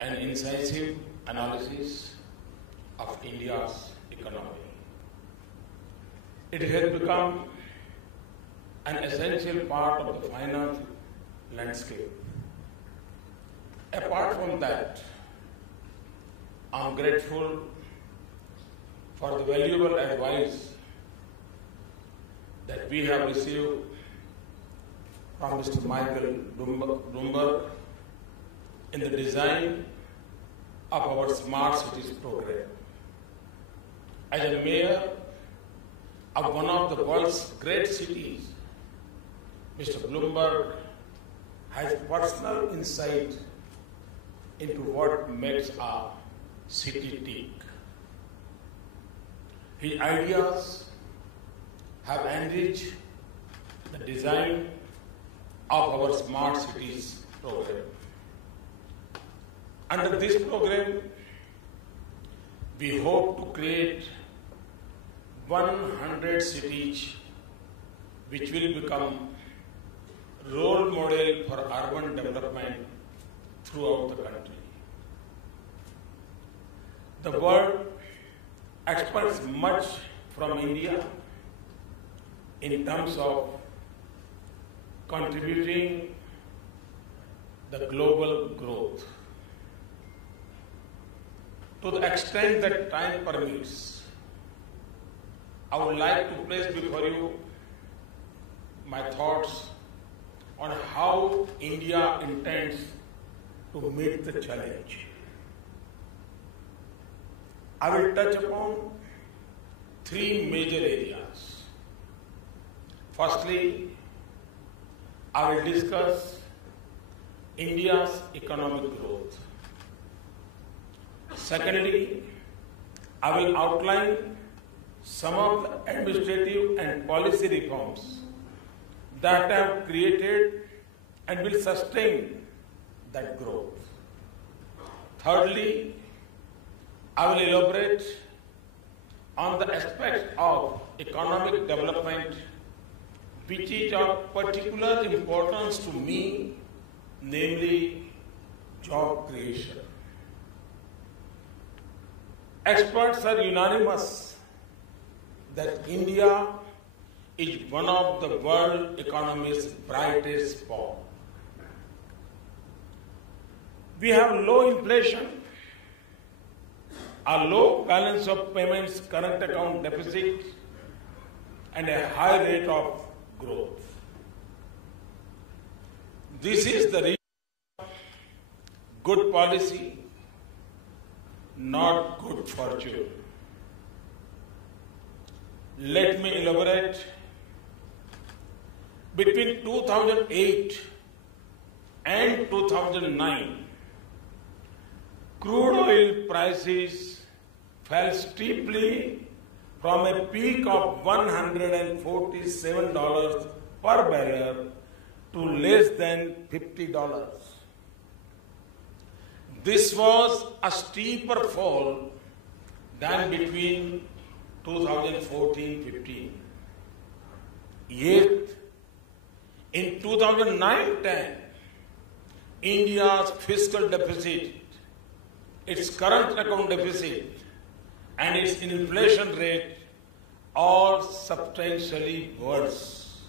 an incisive analysis of India's economy. It has become an essential part of the finance landscape. Apart from that, I am grateful for the valuable advice that we have received from Mr. Michael Bloomberg in the design of our Smart Cities program. As a mayor of one of the world's great cities, Mr. Bloomberg has personal insight into what makes a city tick. His ideas have enriched the design of our Smart Cities program. Under this program, we hope to create 100 cities which will become role model for urban development throughout the country. The world expects much from India in terms of contributing the global growth. To the extent that time permits, I would like to place before you my thoughts on how India intends to meet the challenge. I will touch upon three major areas. Firstly, I will discuss India's economic growth. Secondly, I will outline some of the administrative and policy reforms that have created and will sustain that growth. Thirdly, I will elaborate on the aspects of economic development which is of particular importance to me, namely job creation. Experts are unanimous that India is one of the world economy's brightest spots. We have low inflation, a low balance of payments current account deficit, and a high rate of growth. This is the result of good policy, not good fortune. Let me elaborate. Between 2008 and 2009, crude oil prices fell steeply from a peak of $147 per barrel to less than $50. This was a steeper fall than between 2014-15. Yet, in 2009-10, India's fiscal deficit, its current account deficit, and its inflation rate all substantially worse.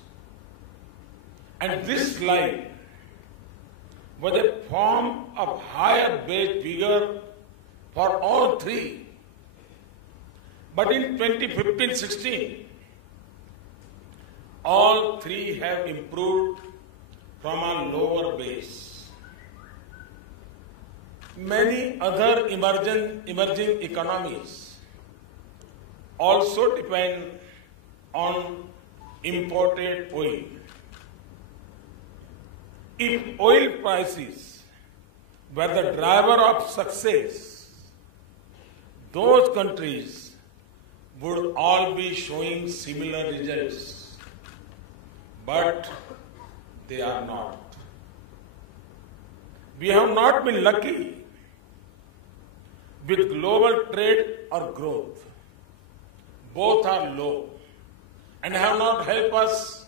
And this slide was a form of higher base figure for all three. But in 2015-16, all three have improved from a lower base. Many other emerging economies also depend on imported oil. If oil prices were the driver of success, those countries would all be showing similar results. But they are not. We have not been lucky with global trade or growth. Both are low and have not helped us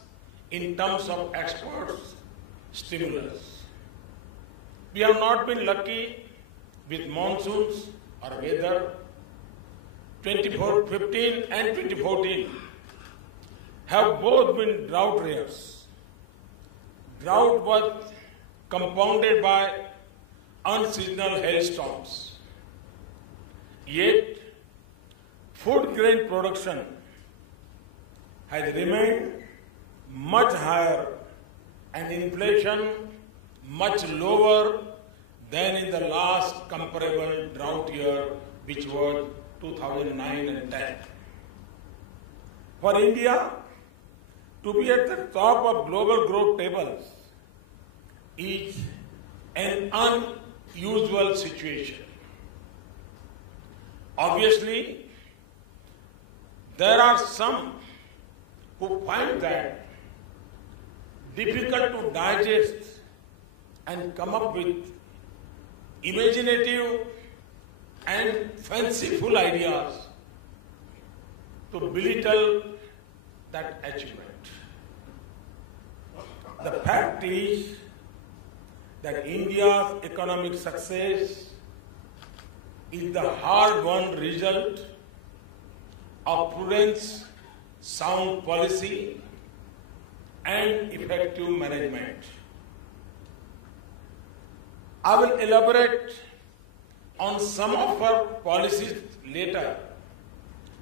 in terms of exports stimulus. We have not been lucky with monsoons or weather, 2015 and 2014 have both been drought years. Drought was compounded by unseasonal hailstorms. Yet, food grain production has remained much higher and inflation much lower than in the last comparable drought year, which was 2009 and 10. For India to be at the top of global growth tables is an unusual situation. Obviously, there are some who find that difficult to digest and come up with imaginative and fanciful ideas to belittle that achievement. The fact is that India's economic success is the hard-won result of prudence, sound policy, and effective management. I will elaborate on some of our policies later,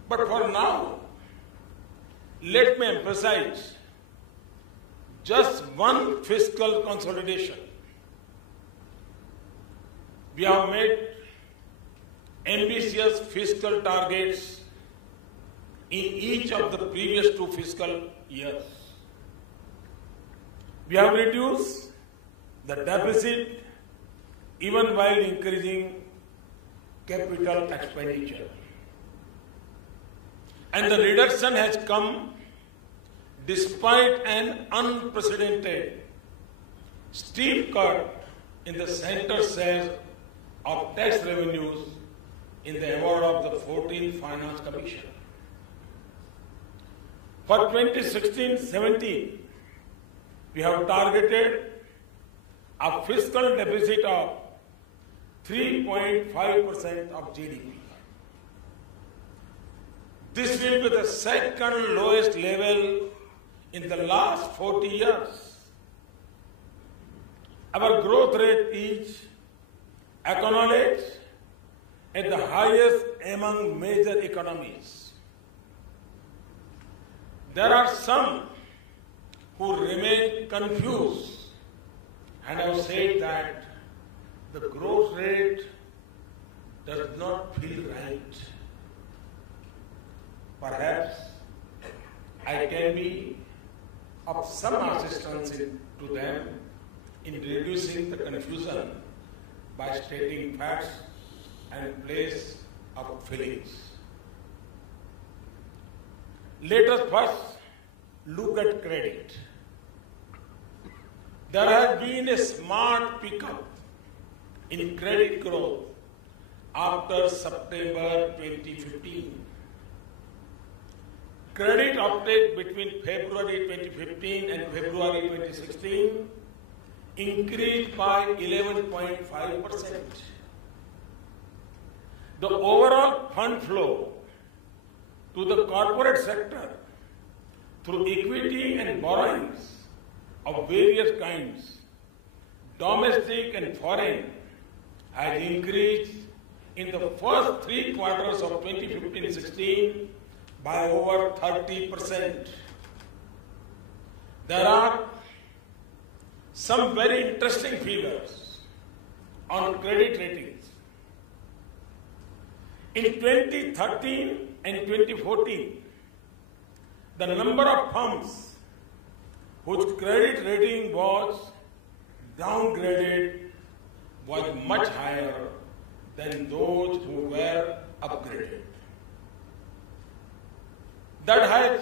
but for now, let me emphasize just one fiscal consolidation. We have made ambitious fiscal targets in each of the previous 2 fiscal years. We have reduced the deficit even while increasing capital expenditure. And the reduction has come despite an unprecedented steep cut in the centre's share of tax revenues in the award of the 14th Finance Commission. For 2016-17, we have targeted a fiscal deficit of 3.5% of GDP. This will be the second lowest level in the last 40 years. Our growth rate is acknowledged at the highest among major economies. There are some who remain confused and have said that the growth rate does not feel right. Perhaps I can be of some assistance to them in reducing the confusion by stating facts and place of feelings. Let us first look at credit. There has been a smart pickup in credit growth after September 2015. Credit uptake between February 2015 and February 2016 increased by 11.5%. The overall fund flow to the corporate sector through equity and borrowings of various kinds, domestic and foreign, has increased in the first 3 quarters of 2015-16 by over 30%. There are some very interesting figures on credit ratings. In 2013 and 2014, the number of firms whose credit rating was downgraded was much higher than those who were upgraded. That has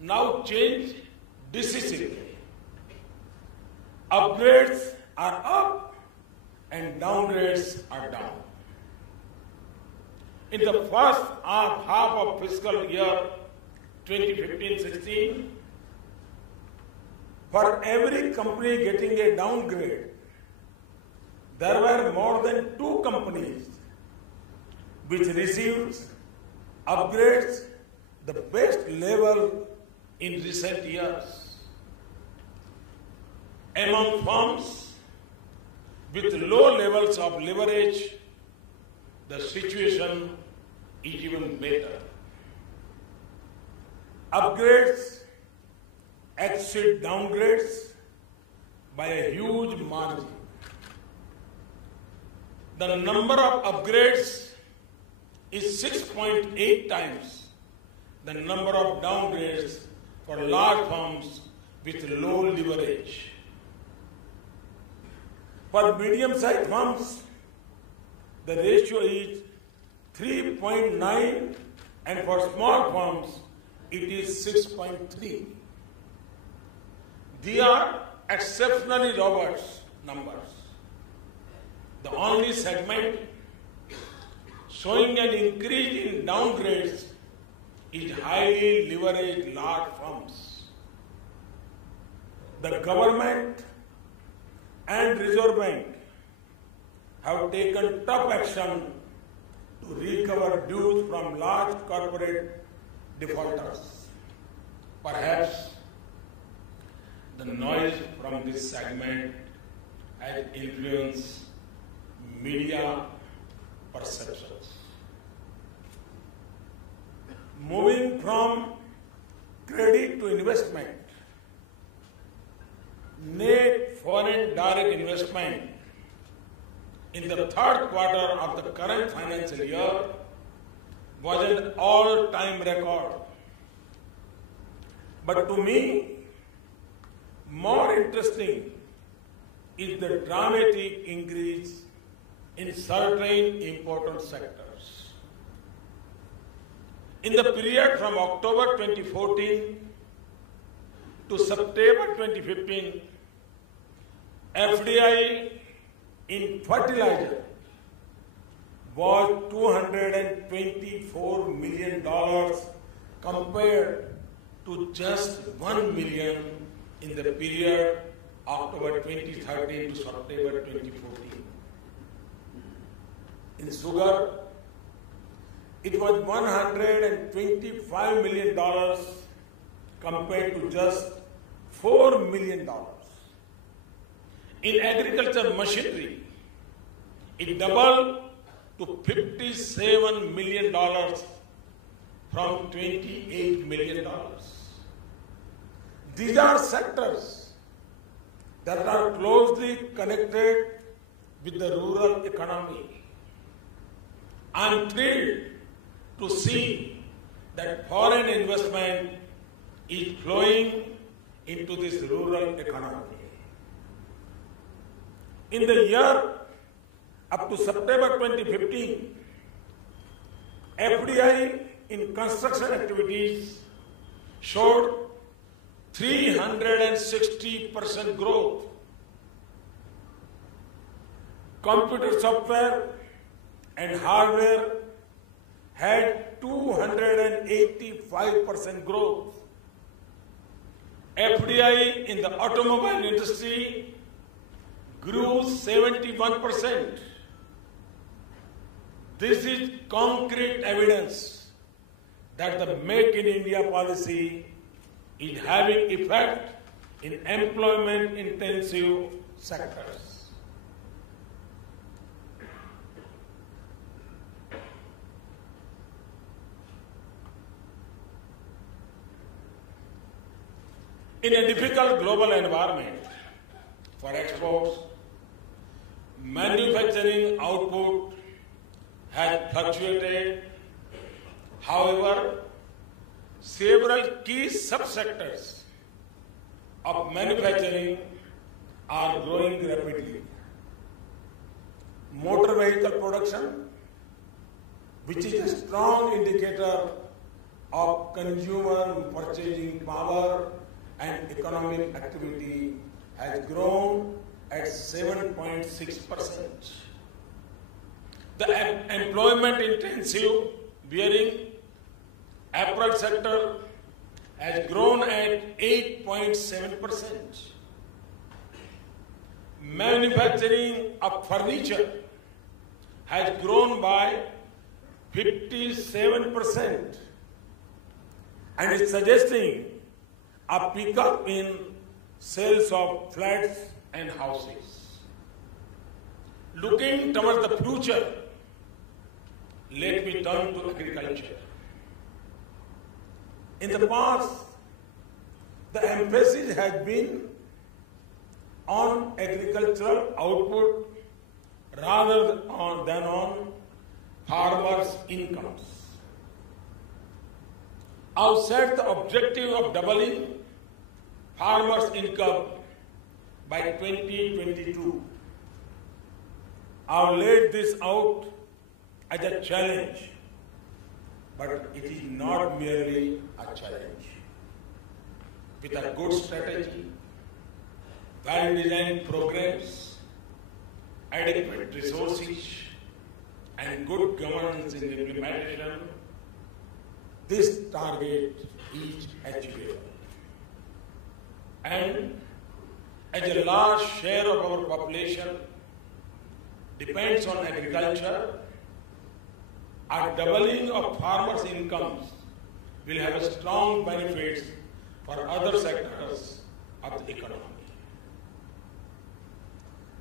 now changed decisively. Upgrades are up and downgrades are down. In the first half of fiscal year 2015-16, for every company getting a downgrade, there were more than 2 companies which received upgrades the best level in recent years. Among firms with low levels of leverage, the situation is even better. Upgrades exceed downgrades by a huge margin. The number of upgrades is 6.8 times the number of downgrades for large firms with low leverage. For medium-sized firms, the ratio is 3.9, and for small firms, it is 6.3. These are exceptionally robust numbers. The only segment showing an increase in downgrades is highly leveraged large firms. The government and Reserve Bank have taken tough action to recover dues from large corporate defaulters. Perhaps the noise from this segment has influenced media perceptions. Moving from credit to investment, net foreign direct investment in the third quarter of the current financial year was an all-time record. But to me, more interesting is the dramatic increase in certain important sectors. In the period from October 2014 to September 2015, FDI in fertilizer was $224 million compared to just $1 million in the period October 2013 to September 2014. In sugar, it was $125 million compared to just $4 million. In agriculture machinery, it doubled to $57 million from $28 million. These are sectors that are closely connected with the rural economy. I am thrilled to see that foreign investment is flowing into this rural economy. In the year up to September 2015, FDI in construction activities showed 360% growth. Computer software and hardware had 285% growth. FDI in the automobile industry grew 71%. This is concrete evidence that the Make in India policy is having effect in employment-intensive sectors. In a difficult global environment for exports, manufacturing output has fluctuated. However, several key subsectors of manufacturing are growing rapidly. Motor vehicle production, which is a strong indicator of consumer purchasing power and economic activity, has grown at 7.6%. The employment-intensive bearing apparel sector has grown at 8.7%. Manufacturing of furniture has grown by 57% and is suggesting a pickup in sales of flats and houses. Looking towards the future, let me turn to agriculture. In the past, the emphasis has been on agricultural output rather than on farmers' incomes. I've set the objective of doubling farmers' income by 2022. I've laid this out as a challenge, but it is not merely a challenge. With a good strategy, well-designed programs, adequate resources, and good governance in implementation, this target is achievable. And as a large share of our population depends on agriculture, a doubling of farmers' incomes will have a strong benefits for other sectors of the economy.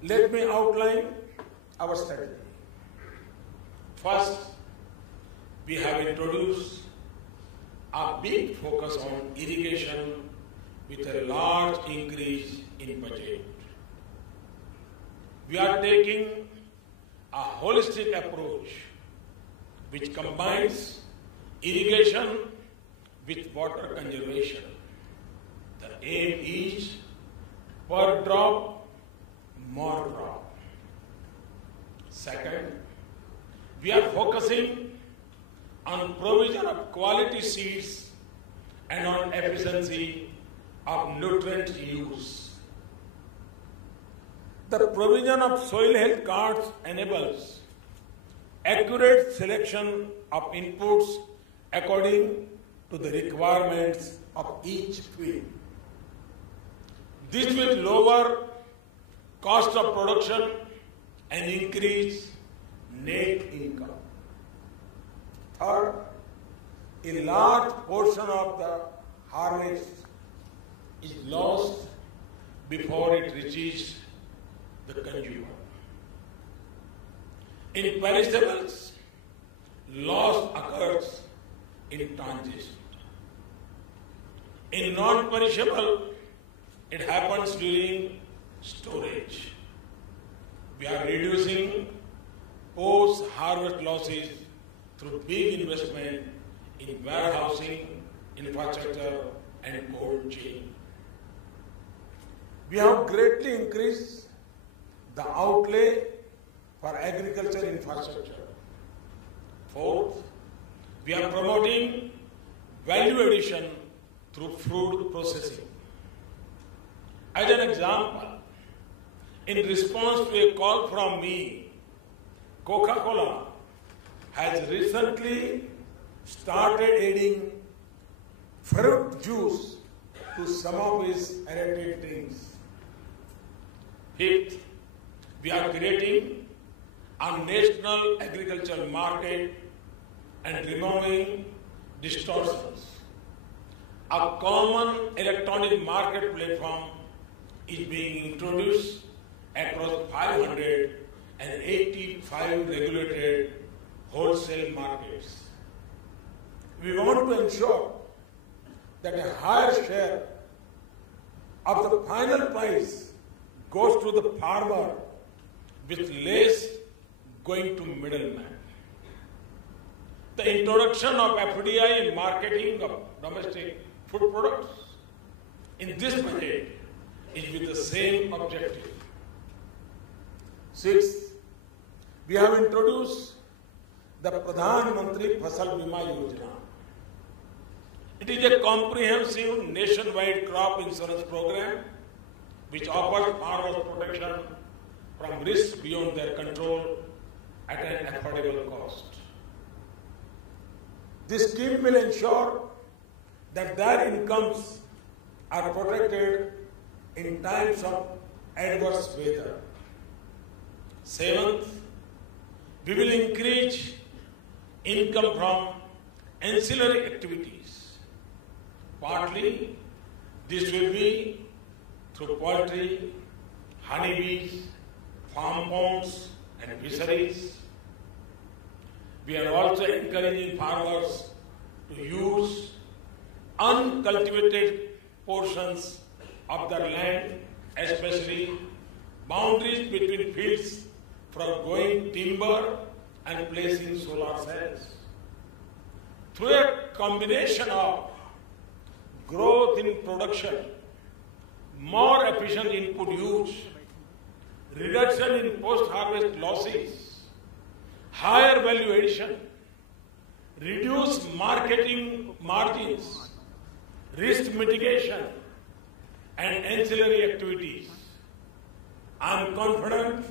Let me outline our strategy. First, we have introduced a big focus on irrigation with a large increase in budget. We are taking a holistic approach which combines irrigation with water conservation. The aim is per drop, more crop. Second, we are focusing on provision of quality seeds and on efficiency of nutrient use. The provision of soil health cards enables accurate selection of inputs according to the requirements of each field. This will lower cost of production and increase net income. Third, a large portion of the harvest is lost before it reaches the consumer. In perishables, loss occurs in transit. In non-perishable, it happens during storage. We are reducing post-harvest losses through big investment in warehousing, infrastructure, and cold chain. We have greatly increased the outlay for agriculture infrastructure. Fourth, we are promoting value addition through food processing. As an example, in response to a call from me, Coca-Cola has recently started adding fruit juice to some of its added drinks. Fifth, we are creating a national agricultural market and removing distortions. A common electronic market platform is being introduced across 585 regulated wholesale markets. We want to ensure that a higher share of the final price goes to the farmer with less going to middlemen. The introduction of FDI in marketing of domestic food products in this budget is with the same objective. Sixth, we have introduced the Pradhan Mantri Fasal Bima Yojana. It is a comprehensive nationwide crop insurance program which offers farmers protection from risks beyond their control at an affordable cost. This scheme will ensure that their incomes are protected in times of adverse weather. Seventh, we will increase income from ancillary activities. Partly, this will be through poultry, honeybees, farm ponds and fisheries. We are also encouraging farmers to use uncultivated portions of their land, especially boundaries between fields, for growing timber and placing solar cells. Through a combination of growth in production, more efficient input use, reduction in post-harvest losses, higher value addition, reduced marketing margins, risk mitigation, and ancillary activities, I am confident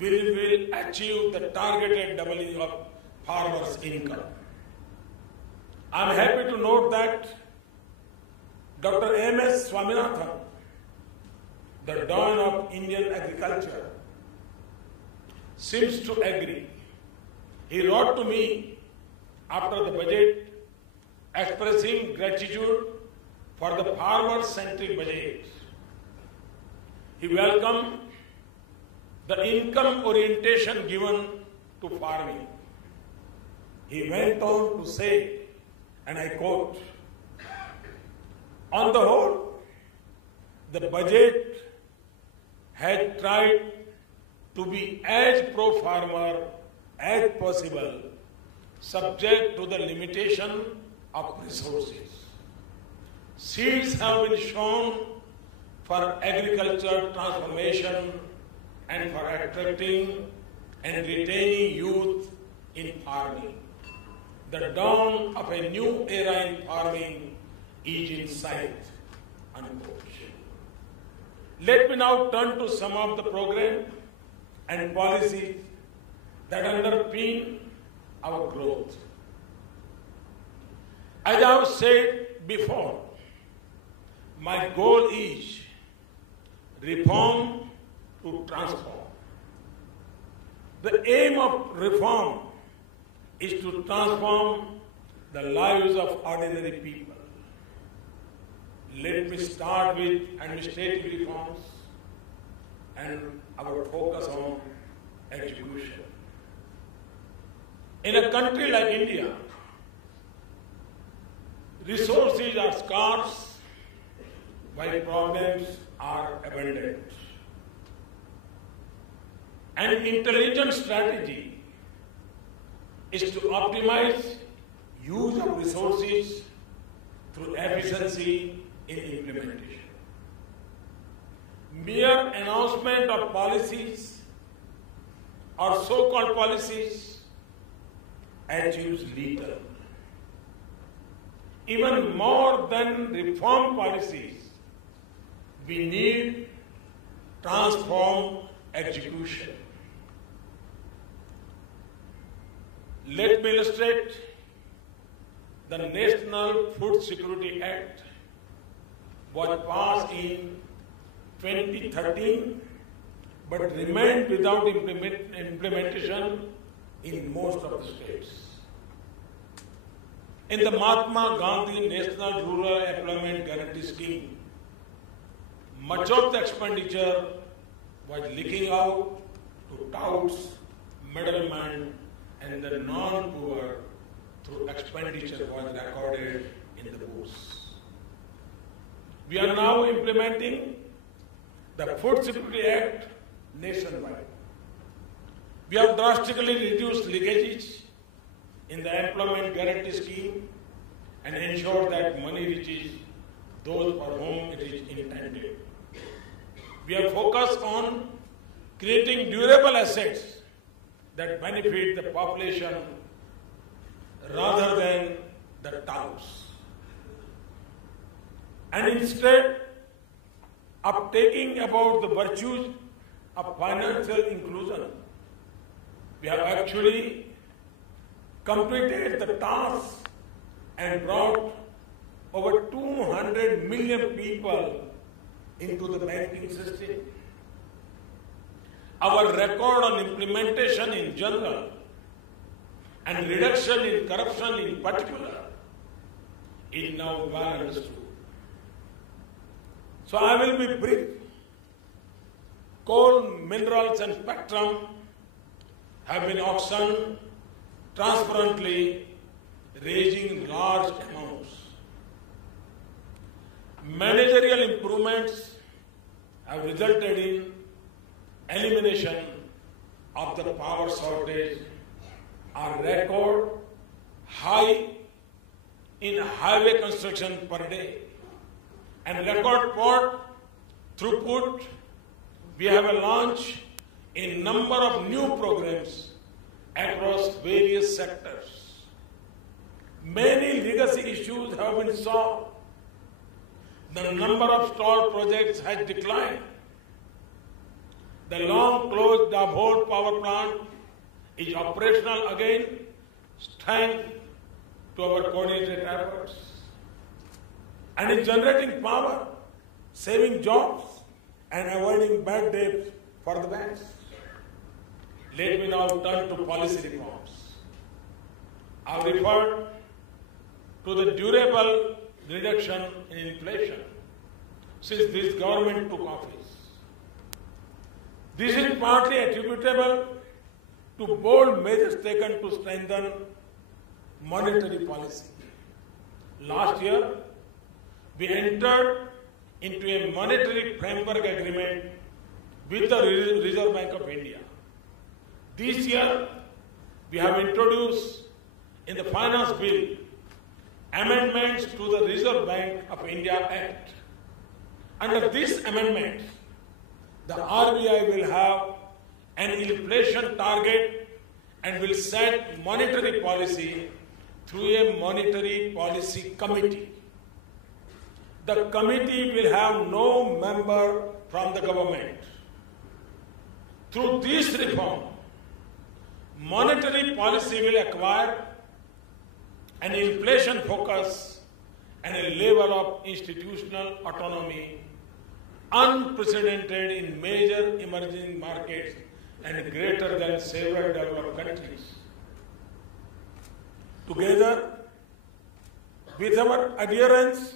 we will achieve the targeted doubling of farmers' income. I am happy to note that Dr. M.S. Swaminathan, the dawn of Indian agriculture, seems to agree. He wrote to me after the budget expressing gratitude for the farmer-centric budget. He welcomed the income orientation given to farming. He went on to say, and I quote, "On the whole, the budget had tried to be as pro-farmer as possible, subject to the limitation of resources. Seeds have been shown for agriculture transformation and for attracting and retaining youth in farming. The dawn of a new era in farming is in sight." Unquote. Let me now turn to some of the programs and policies that underpin our growth. As I have said before, my goal is reform to transform. The aim of reform is to transform the lives of ordinary people. Let me start with administrative reforms and our focus on education. In a country like India, resources are scarce while problems are abundant. An intelligent strategy is to optimize use of resources through efficiency in implementation. Mere announcement of policies or so-called policies achieves little. Even more than reform policies, we need transform execution. Let me illustrate. The National Food Security Act was passed in 2013 but remained without implementation in most of the states. In the Mahatma Gandhi National Rural Employment Guarantee Scheme, much of the expenditure was leaking out to touts, middlemen, and the non-poor through expenditure was recorded in the books. We are now implementing the Food Security Act nationwide. We have drastically reduced leakages in the employment guarantee scheme and ensured that money reaches those for whom it is intended. We are focused on creating durable assets that benefit the population rather than the touts. And instead of taking about the virtues of financial inclusion, we have actually completed the task and brought over 200 million people into the banking system. our record on implementation in general and reduction in corruption in particular is now well understood. So I will be brief. Coal, minerals and spectrum have been auctioned transparently, raising large amounts. Managerial improvements have resulted in elimination of the power shortage, a record high in highway construction per day, and record port throughput. We have a launch in number of new programs across various sectors. Many legacy issues have been solved. The number of stalled projects has declined. The long-closed Dabhol power plant is operational again, thanks to our coordinated efforts, and is generating power, saving jobs, and avoiding bad debts for the banks. Let me now turn to policy reforms. I have referred to the durable reduction in inflation since this government took office. This is partly attributable to bold measures taken to strengthen monetary policy. Last year, we entered into a monetary framework agreement with the Reserve Bank of India. This year, we have introduced in the Finance Bill amendments to the Reserve Bank of India Act. Under this amendment, the RBI will have an inflation target and will set monetary policy through a monetary policy committee. The committee will have no member from the government. Through this reform, monetary policy will acquire an inflation focus and a level of institutional autonomy unprecedented in major emerging markets and greater than several developed countries. Together with our adherence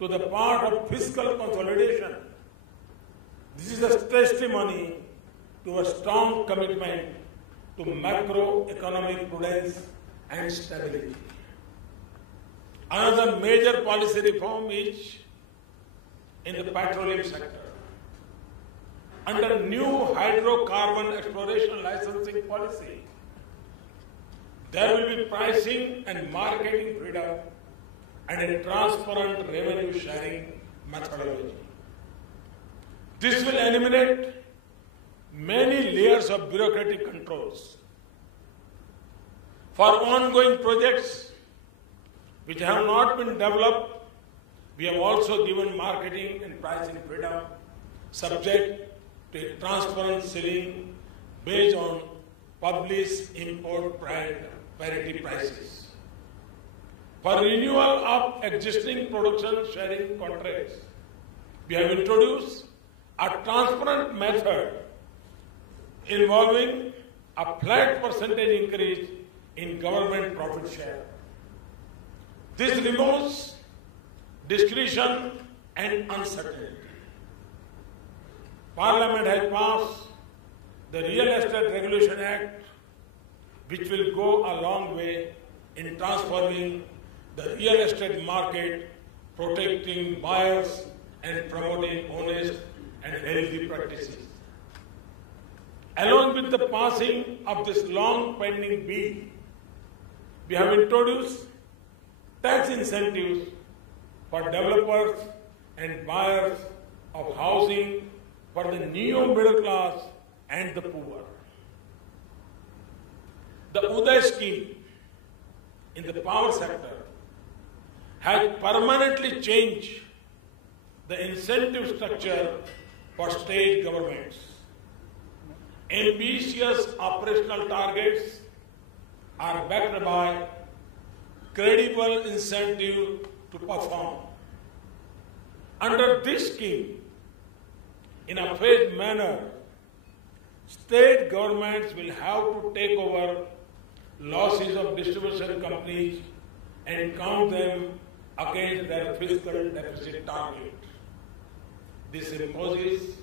to the part of fiscal consolidation, this is a testimony to a strong commitment to macroeconomic prudence and stability. Another major policy reform is in the petroleum sector. Under new hydrocarbon exploration licensing policy, there will be pricing and marketing freedom and a transparent revenue sharing methodology. This will eliminate many layers of bureaucratic controls. For ongoing projects which have not been developed, we have also given marketing and pricing freedom subject to a transparent ceiling based on published import parity prices. For renewal of existing production sharing contracts, we have introduced a transparent method involving a flat percentage increase in government profit share. This removes discretion and uncertainty. Parliament has passed the Real Estate Regulation Act, which will go a long way in transforming the real estate market, protecting buyers and promoting honest and healthy practices. Along with the passing of this long-pending bill, we have introduced tax incentives for developers and buyers of housing for the neo-middle class and the poor. The Uday scheme in the power sector has permanently changed the incentive structure for state governments. Ambitious operational targets are backed by credible incentive to perform. Under this scheme, in a phased manner, State governments will have to take over losses of distribution companies and count them against their fiscal deficit target. This imposes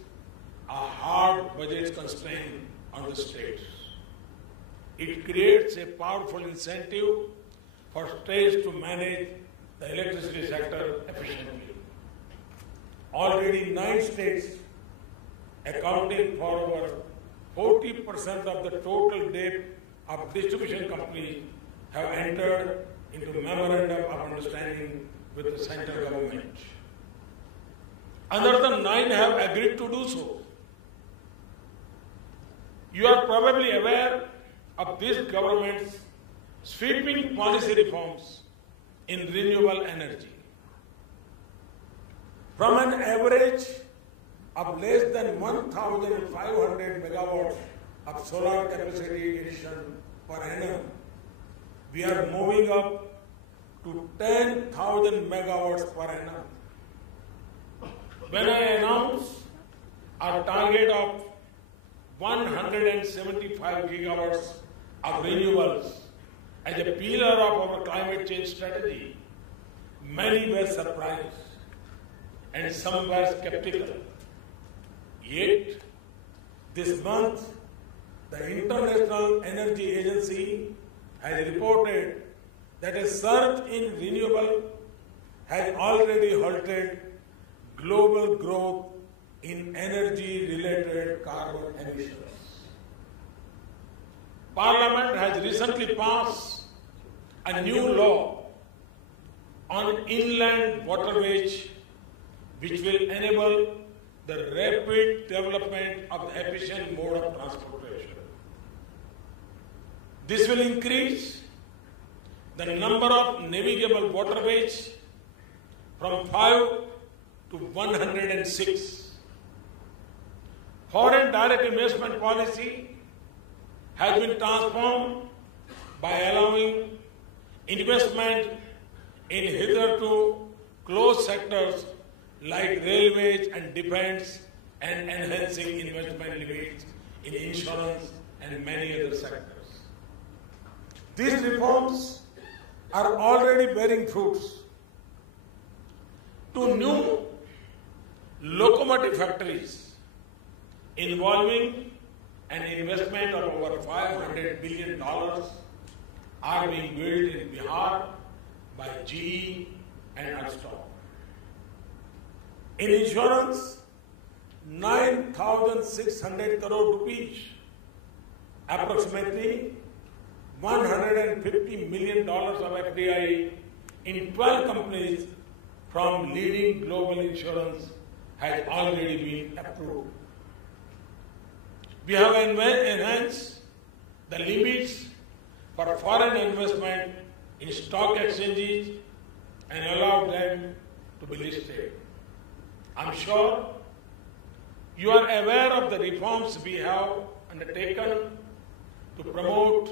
a hard budget constraint on the states. It creates a powerful incentive for states to manage the electricity sector efficiently. Already 9 states, accounting for over 40% of the total debt of distribution companies, have entered into memorandum of understanding with the central government. Another 9 have agreed to do so. You are probably aware of this government's sweeping policy reforms in renewable energy. From an average of less than 1,500 megawatts of solar capacity addition per annum, we are moving up to 10,000 megawatts per annum. When I announced our target of 175 gigawatts of renewables as a pillar of our climate change strategy, many were surprised and some were skeptical. Yet, this month, the International Energy Agency has reported that a surge in renewable has already halted global growth in energy-related carbon emissions. Parliament has recently passed a new law on inland waterways which will enable the rapid development of the efficient mode of transportation. This will increase the number of navigable waterways from 5 to 106. Foreign direct investment policy has been transformed by allowing investment in hitherto closed sectors like railways and defense and enhancing investment limits in insurance and many other sectors. These reforms are already bearing fruits. 2 new locomotive factories involving an investment of over $500 billion are being built in Bihar by GE and Alstom. In insurance, 9,600 crore rupees, approximately $150 million of FDI in 12 companies from leading global insurance has already been approved. We have enhanced the limits for foreign investment in stock exchanges and allowed them to be listed. I'm sure you are aware of the reforms we have undertaken to promote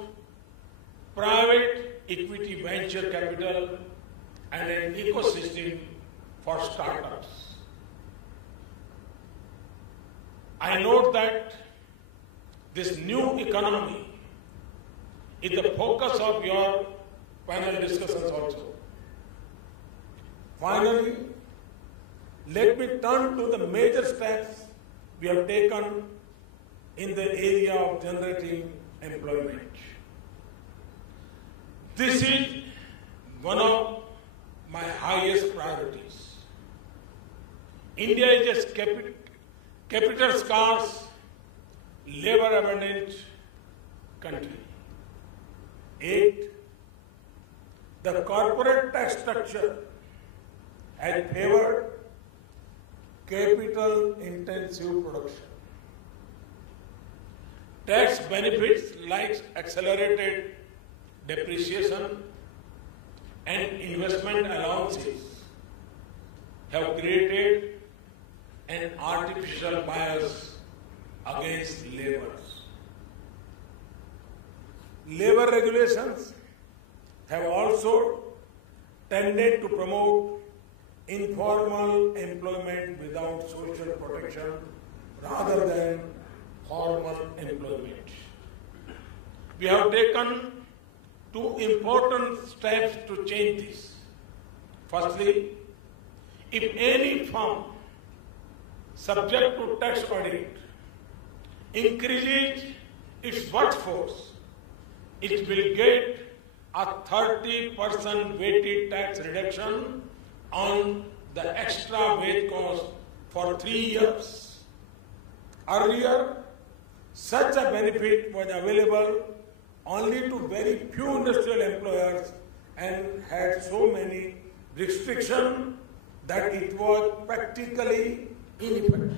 private equity venture capital and an ecosystem for startups. I note that this new economy is the focus of your panel discussions also. Finally, let me turn to the major steps we have taken in the area of generating employment. This is one of my highest priorities. India is a capital scarce, labor abundant country. 8. The corporate tax structure has favored capital intensive production. Tax benefits like accelerated depreciation and investment allowances have created an artificial bias against laborers. Labor regulations have also tended to promote informal employment without social protection rather than formal employment. We have taken two important steps to change this. Firstly, if any firm subject to tax audit increases its workforce, it will get a 30% weighted tax reduction on the extra wage cost for 3 years. Earlier, such a benefit was available only to very few industrial employers and had so many restrictions that it was practically ineffective.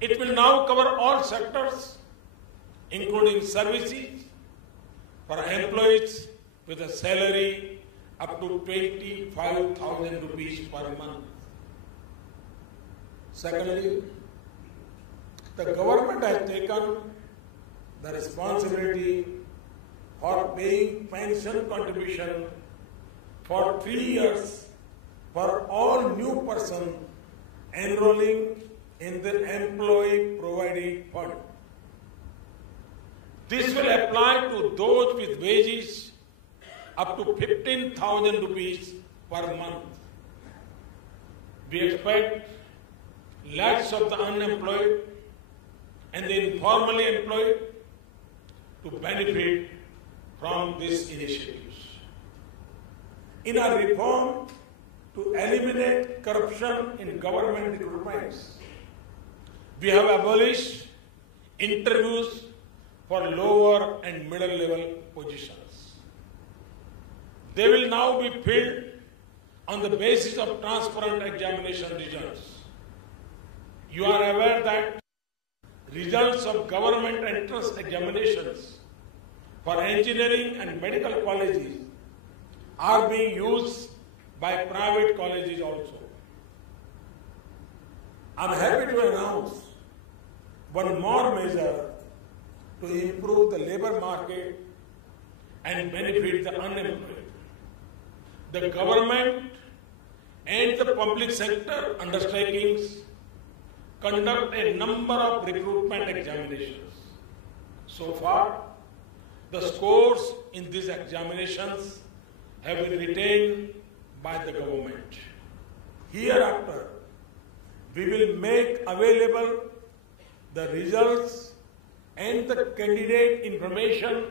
It will now cover all sectors, including services, for employees with a salary up to 25,000 rupees per month. Secondly, the government has taken the responsibility for paying pension contribution for 3 years for all new persons enrolling in the employee provident fund. This will apply to those with wages up to 15,000 rupees per month. We expect lakhs of the unemployed and the informally employed to benefit from these initiatives. In a reform to eliminate corruption in government recruitments, we have abolished interviews for lower and middle level positions. They will now be filled on the basis of transparent examination results. You are aware that results of government entrance examinations for engineering and medical colleges are being used by private colleges also. I am happy to announce one more measure to improve the labor market and benefit the unemployed. The government and the public sector undertakings conduct a number of recruitment examinations. So far, the scores in these examinations have been retained by the government. Hereafter, we will make available the results and the candidate information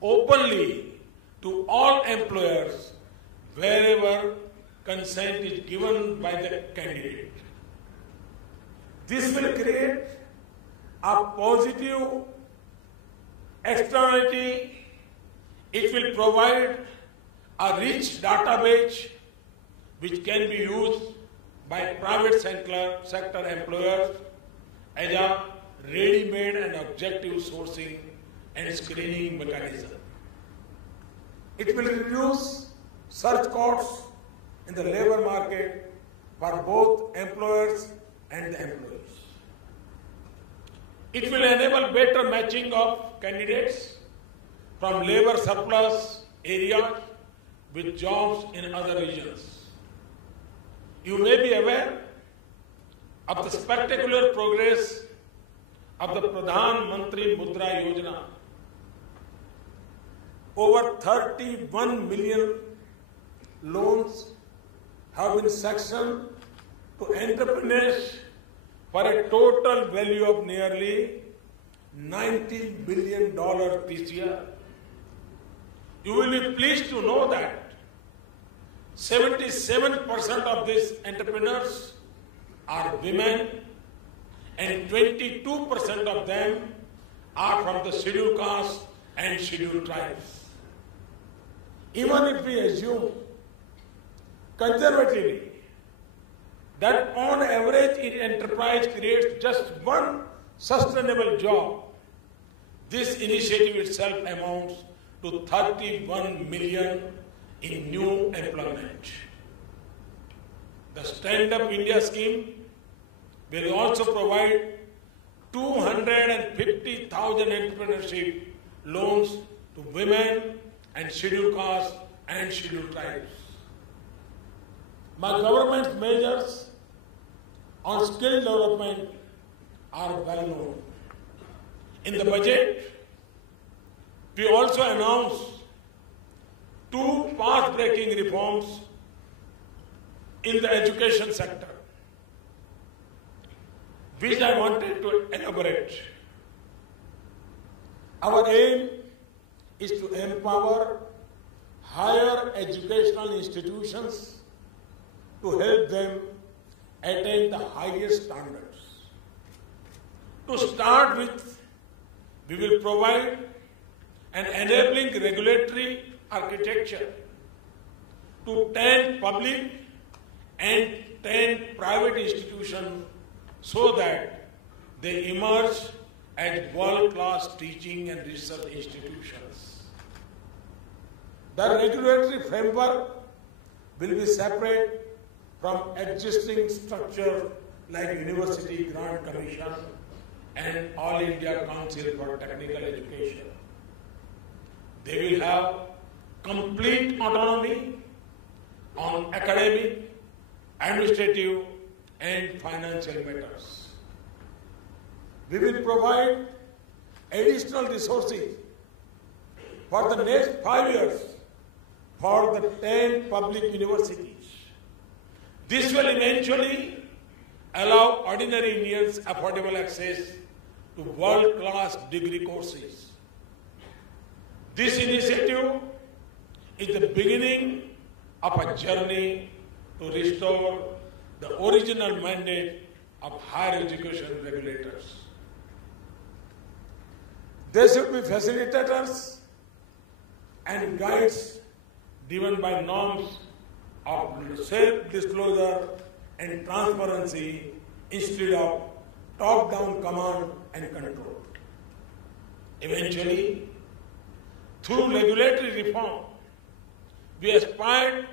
openly to all employers wherever consent is given by the candidate. This will create a positive externality. It will provide a rich database which can be used by private sector employers as a ready-made and objective sourcing and screening mechanism. It will reduce search costs in the labor market for both employers and the employees. It will enable better matching of candidates from labor surplus areas with jobs in other regions. You may be aware of the spectacular progress of the Pradhan Mantri Mudra Yojana. Over 31 million loans have been sanctioned to entrepreneurs for a total value of nearly $90 billion this year. You will be pleased to know that 77% of these entrepreneurs are women and 22% of them are from the scheduled caste and scheduled tribes. Even if we assume conservatively that on average each enterprise creates just one sustainable job, this initiative itself amounts to 31 million in new employment. The Stand Up India scheme will also provide 250,000 entrepreneurship loans to women and scheduled castes and scheduled tribes. My government's measures on skill development are well known. In the budget, we also announced two path-breaking reforms in the education sector, which I wanted to elaborate. Our aim is to empower higher educational institutions to help them attain the highest standards. To start with, we will provide an enabling regulatory architecture to 10 public and 10 private institutions so that they emerge as world-class teaching and research institutions. The regulatory framework will be separate from existing structure like University Grant Commission and All India Council for Technical Education. They will have complete autonomy on academic, administrative, and financial matters. We will provide additional resources for the next 5 years for the 10 public universities. This will eventually allow ordinary Indians affordable access to world-class degree courses. This initiative is the beginning of a journey to restore the original mandate of higher education regulators. There should be facilitators and guides driven by norms of self-disclosure and transparency instead of top-down command and control. Eventually, through regulatory reform, we aspire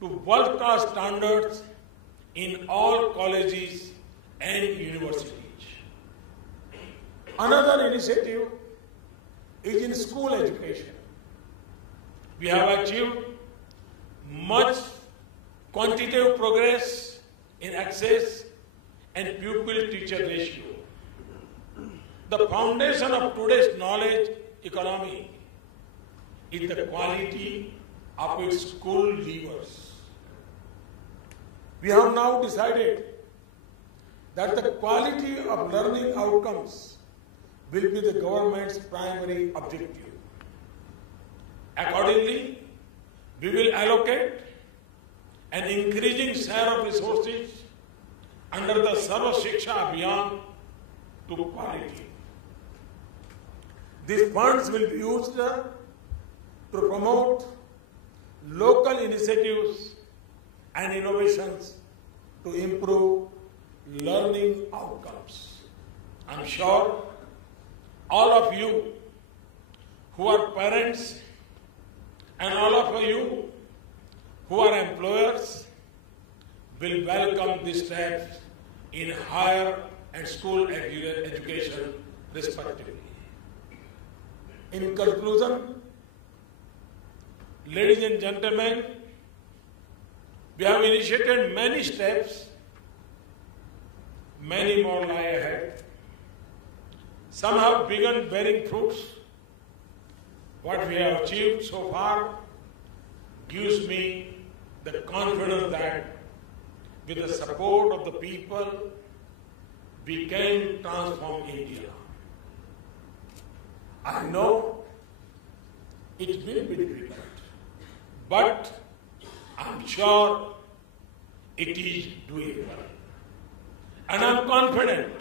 to world-class standards in all colleges and universities. Another initiative is in school education. We have achieved much quantitative progress in access and pupil-teacher ratio. The foundation of today's knowledge economy is the quality of its school leavers. We have now decided that the quality of learning outcomes will be the government's primary objective. Accordingly, we will allocate an increasing share of resources under the Sarva Shiksha Abhiyan to quality. These funds will be used to promote local initiatives and innovations to improve learning outcomes. I'm sure all of you who are parents and all of you who are employers will welcome these steps in higher and school education respectively. In conclusion, ladies and gentlemen, we have initiated many steps, many more lie ahead. Some have begun bearing fruits. What we have achieved so far gives me the confidence that with the support of the people, we can transform India. I know it will be difficult, but I'm sure it is doable. And I'm confident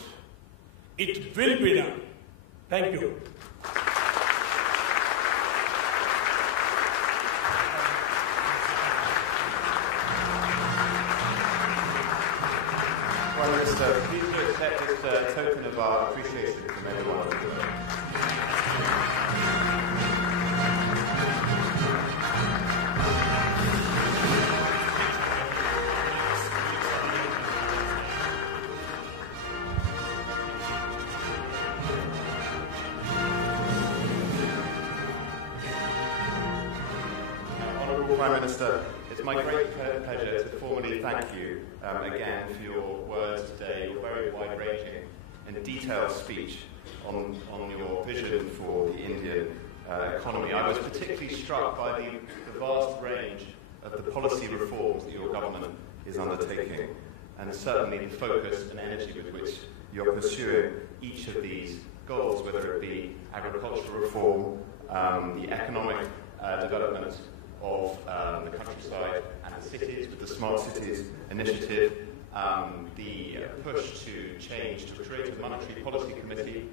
it will be done. Thank you. Prime Minister, please do accept this token of our appreciation from everyone. Prime Minister, it's my great pleasure to formally thank you again for your words today, your very wide-ranging and detailed speech on your vision for the Indian economy. I was particularly struck by the vast range of the policy reforms that your government is undertaking, and certainly the focus and energy with which you're pursuing each of these goals, whether it be agricultural reform, the economic development of the countryside and the cities with the Smart Cities Initiative, the push to change, to create a monetary policy committee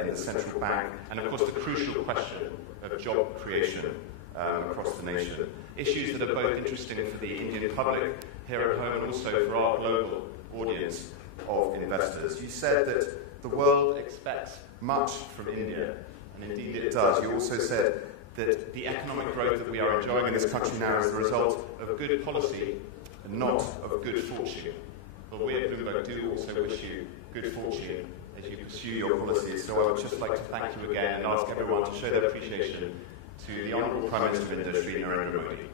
in the central bank, and of course the crucial question of job creation across the nation. Issues that are both interesting for the Indian public here at home and also for our global audience of investors. You said that the world expects much from India, and indeed it does. You also said that the economic growth that we are enjoying in this country now is the result of good policy and not of good fortune. Well, we at Bloomberg do also wish you good fortune as you pursue your policies. So I would just like to thank you again and ask everyone to show their appreciation to the Honourable Prime Minister of India, Narendra Modi.